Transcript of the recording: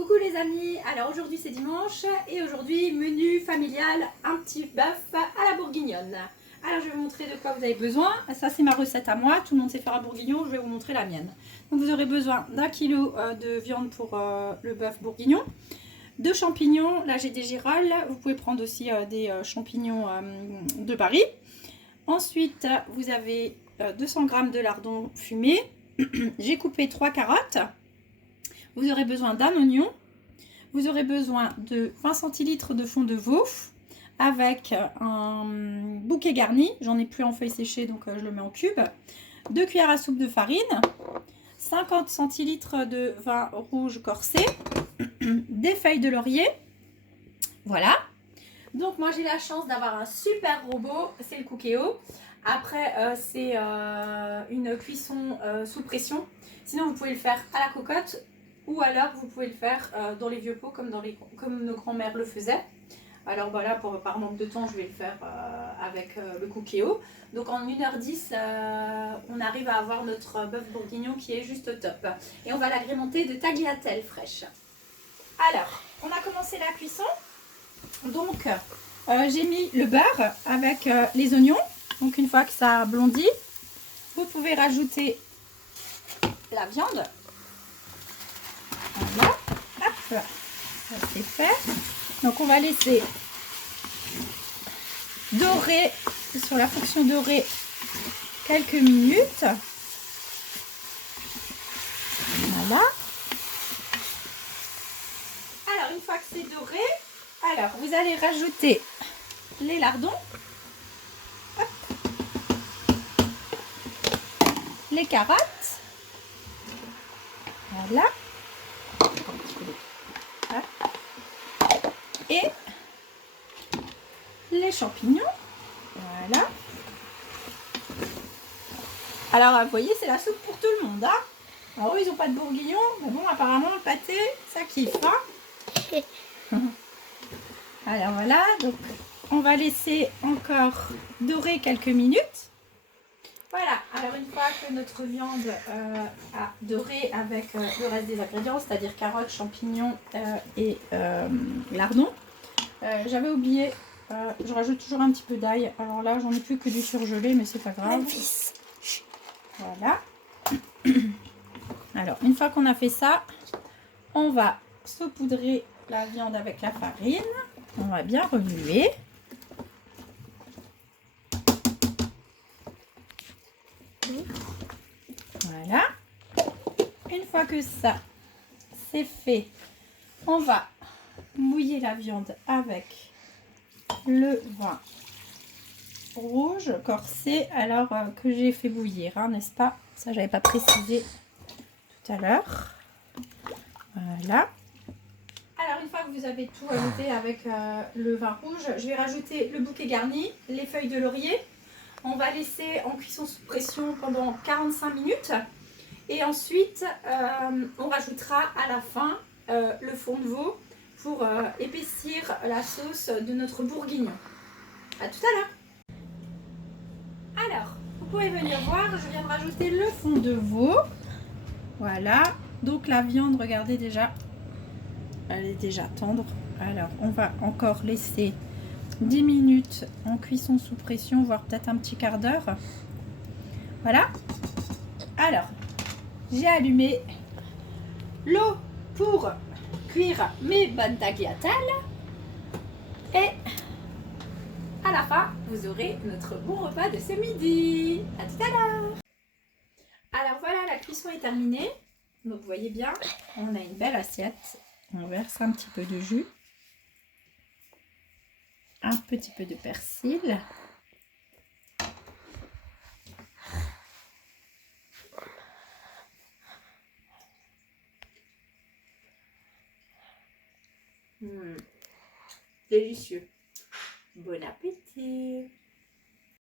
Coucou les amis, alors aujourd'hui c'est dimanche et aujourd'hui menu familial, un petit bœuf à la bourguignonne. Alors je vais vous montrer de quoi vous avez besoin. Ça c'est ma recette à moi, tout le monde sait faire un bourguignon, je vais vous montrer la mienne. Donc vous aurez besoin d'1 kg de viande pour le bœuf bourguignon, de champignons, là j'ai des girolles, vous pouvez prendre aussi des champignons de Paris. Ensuite vous avez 200 g de lardons fumés, j'ai coupé 3 carottes. Vous aurez besoin d'un oignon, vous aurez besoin de 20 centilitres de fond de veau avec un bouquet garni, j'en ai plus en feuilles séchées donc je le mets en cube, 2 cuillères à soupe de farine, 50 centilitres de vin rouge corsé, des feuilles de laurier, voilà. Donc moi j'ai la chance d'avoir un super robot, c'est le Cookéo. Après c'est une cuisson sous pression, sinon vous pouvez le faire à la cocotte. Ou alors vous pouvez le faire dans les vieux pots comme nos grands-mères le faisaient. Alors voilà, par manque de temps, je vais le faire avec le Cookéo. Donc en 1h10, on arrive à avoir notre bœuf bourguignon qui est juste au top. Et on va l'agrémenter de tagliatelle fraîche. Alors, on a commencé la cuisson. Donc j'ai mis le beurre avec les oignons. Donc une fois que ça a blondi, vous pouvez rajouter la viande. Voilà, hop, ça c'est fait. Donc on va laisser dorer sur la fonction dorée quelques minutes. Voilà. Alors une fois que c'est doré, alors vous allez rajouter les lardons, hop, les carottes, voilà. Et les champignons, voilà. Alors vous voyez, c'est la soupe pour tout le monde, hein. Alors eux ils n'ont pas de bourguignon, mais bon apparemment le pâté ça kiffe, hein. Alors voilà, donc on va laisser encore dorer quelques minutes. Voilà, alors une fois que notre viande a doré avec le reste des ingrédients, c'est-à-dire carottes, champignons et lardons, j'avais oublié, je rajoute toujours un petit peu d'ail. Alors là, j'en ai plus que du surgelé, mais c'est pas grave. Voilà. Alors, une fois qu'on a fait ça, on va saupoudrer la viande avec la farine. On va bien remuer. Voilà. Une fois que ça c'est fait, on va mouiller la viande avec le vin rouge corsé, alors que j'ai fait bouillir, hein, n'est-ce pas? Ça, j'avais pas précisé tout à l'heure. Voilà. Alors, une fois que vous avez tout ajouté avec le vin rouge, je vais rajouter le bouquet garni, les feuilles de laurier. On va laisser en cuisson sous pression pendant 45 minutes. Et ensuite, on rajoutera à la fin le fond de veau pour épaissir la sauce de notre bourguignon. A tout à l'heure. Alors, vous pouvez venir voir, je viens de rajouter le fond de veau. Voilà, donc la viande, regardez déjà, elle est déjà tendre. Alors, on va encore laisser 10 minutes en cuisson sous pression, voire peut-être un petit quart d'heure. Voilà. Alors, j'ai allumé l'eau pour cuire mes bonnes tagliatelles. Et à la fin, vous aurez notre bon repas de ce midi. À tout à l'heure. Alors voilà, la cuisson est terminée. Donc vous voyez bien, on a une belle assiette. On verse un petit peu de jus. Un petit peu de persil. Délicieux. Bon appétit.